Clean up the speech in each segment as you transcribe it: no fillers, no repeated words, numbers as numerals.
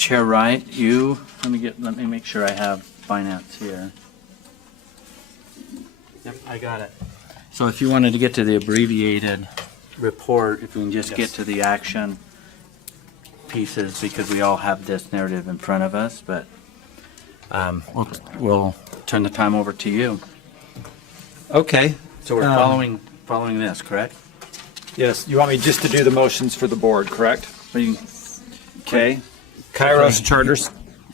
Chair Wright, let me make sure I have finance here. Yep, I got it. So if you wanted to get to the abbreviated report, if we can just get to the action pieces, because we all have this narrative in front of us, but we'll turn the time over to you. Okay. So we're following this, correct? Yes, you want me just to do the motions for the board, correct? Okay. Kairos Charters.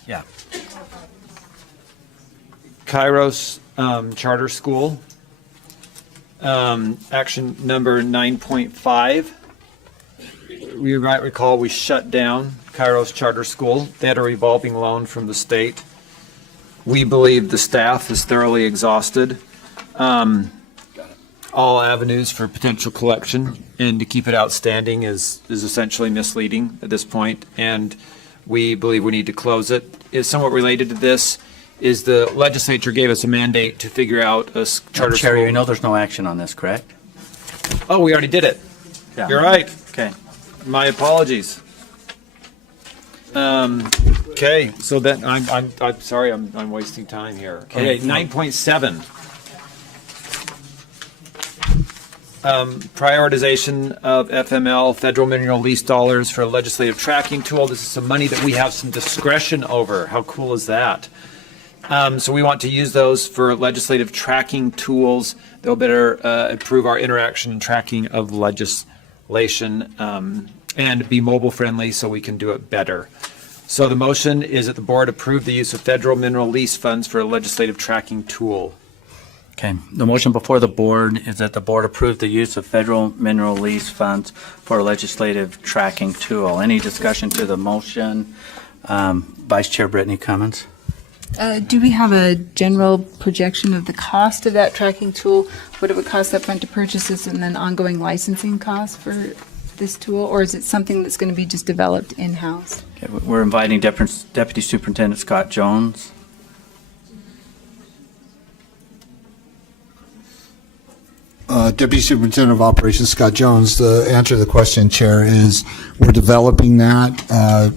Yeah. Kairos Charter School. Action number 9.5. You might recall we shut down Kairos Charter School. They had a revolving loan from the state. We believe the staff is thoroughly exhausted. All avenues for potential collection, and to keep it outstanding is essentially misleading at this point, and we believe we need to close it. Is somewhat related to this is the legislature gave us a mandate to figure out a charter Chair, school. you know there's no action on this, correct? Oh, we already did it. Yeah. You're right. Okay. My apologies. Okay, so then I'm sorry, I'm wasting time here. Okay, 9.7. Prioritization of FML, federal mineral lease dollars for a legislative tracking tool. This is some money that we have some discretion over. How cool is that? So we want to use those for legislative tracking tools. They'll better improve our interaction and tracking of legislation and be mobile friendly so we can do it better. So the motion is that the board approve the use of federal mineral lease funds for a legislative tracking tool. Okay. The motion before the board is that the board approve the use of federal mineral lease funds for a legislative tracking tool. Any discussion to the motion? Vice Chair Brittany Cummins. Do we have a general projection of the cost of that tracking tool? What it would cost upfront to purchase this and then ongoing licensing costs for this tool? Or is it something that's going to be just developed in-house? Okay, we're inviting Deputy Superintendent Scott Jones. Deputy Superintendent of Operations Scott Jones. The answer to the question, Chair, is we're developing that.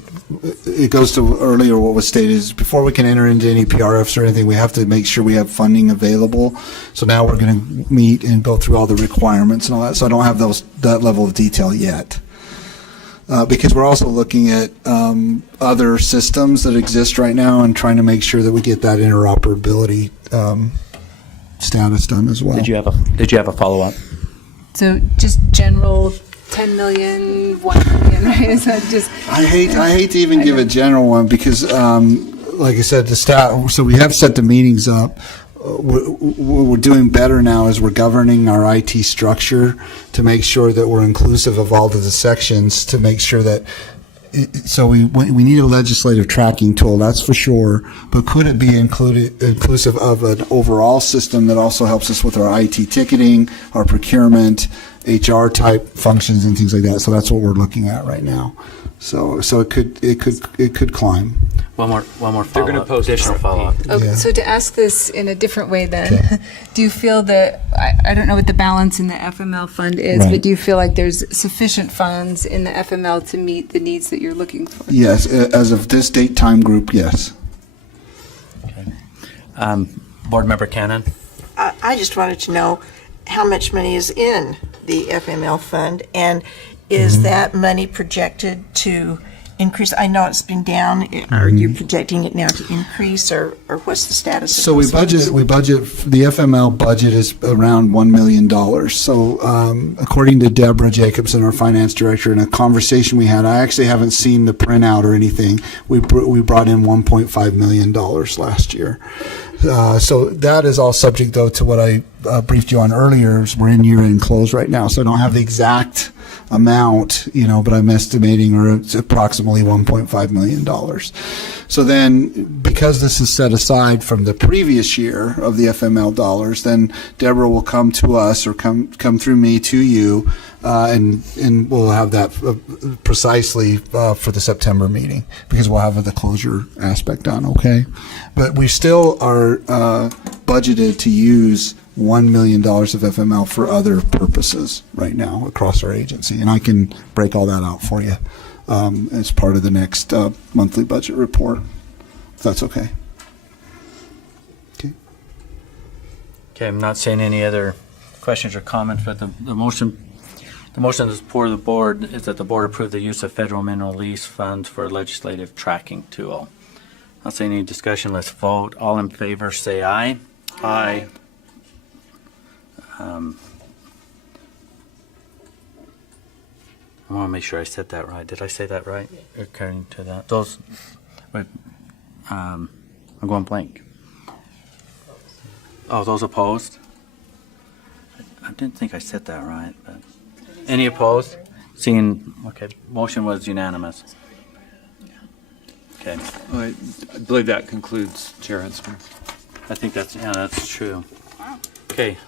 It goes to earlier what was stated is before we can enter into any PRFs or anything, we have to make sure we have funding available. So now we're going to meet and go through all the requirements and all that. So I don't have that level of detail yet. Because we're also looking at other systems that exist right now and trying to make sure that we get that interoperability status done as well. Did you have a follow-up? So just general 10 million, 1 million, right? Is that just? I hate to even give a general one because, like I said, the staff. So we have set the meetings up. What we're doing better now is we're governing our IT structure to make sure that we're inclusive of all of the sections to make sure that. So we need a legislative tracking tool, that's for sure. But could it be inclusive of an overall system that also helps us with our IT ticketing, our procurement, HR type functions and things like that? So that's what we're looking at right now. So it could climb. One more They're follow-up. going to post Additional follow-up. Okay, Yeah. so to ask this in a different way then, do you feel that, I don't know what the balance in the FML fund is, Right. but do you feel like there's sufficient funds in the FML to meet the needs that you're looking for? Yes, as of this date time group, yes. Board Member Cannon. I just wanted to know how much money is in the FML fund, and is that money projected to increase? I know it's been down. Are you projecting it now to increase, or what's the status of So we those funds? budget, the FML budget is around $1 million. So according to Deborah Jacobson, our finance director, in a conversation we had, I actually haven't seen the printout or anything. We brought in $1.5 million last year. So that is all subject, though, to what I briefed you on earlier. We're in year-end close right now, so I don't have the exact amount, but I'm estimating it's approximately $1.5 million. So then, because this is set aside from the previous year of the FML dollars, then Deborah will come to us or come through me to you, and we'll have that precisely for the September meeting, because we'll have the closure aspect done, okay? But we still are budgeted to use $1 million of FML for other purposes right now across our agency, and I can break all that out for you as part of the next monthly budget report, if that's okay. Okay. Okay, I'm not seeing any other questions or comments, but the motion that's before the board is that the board approve the use of federal mineral lease funds for a legislative tracking tool. Not seeing any discussion, let's vote. All in favor, say aye. Aye. I want to make sure I said that right. Did I say that right? According to that, those, wait, I'm going blank. Oh, those opposed? I didn't think I said that right, but any opposed? Seeing, okay, motion was unanimous. Okay, I believe that concludes, Chair Huntsman. I think that's true. Okay,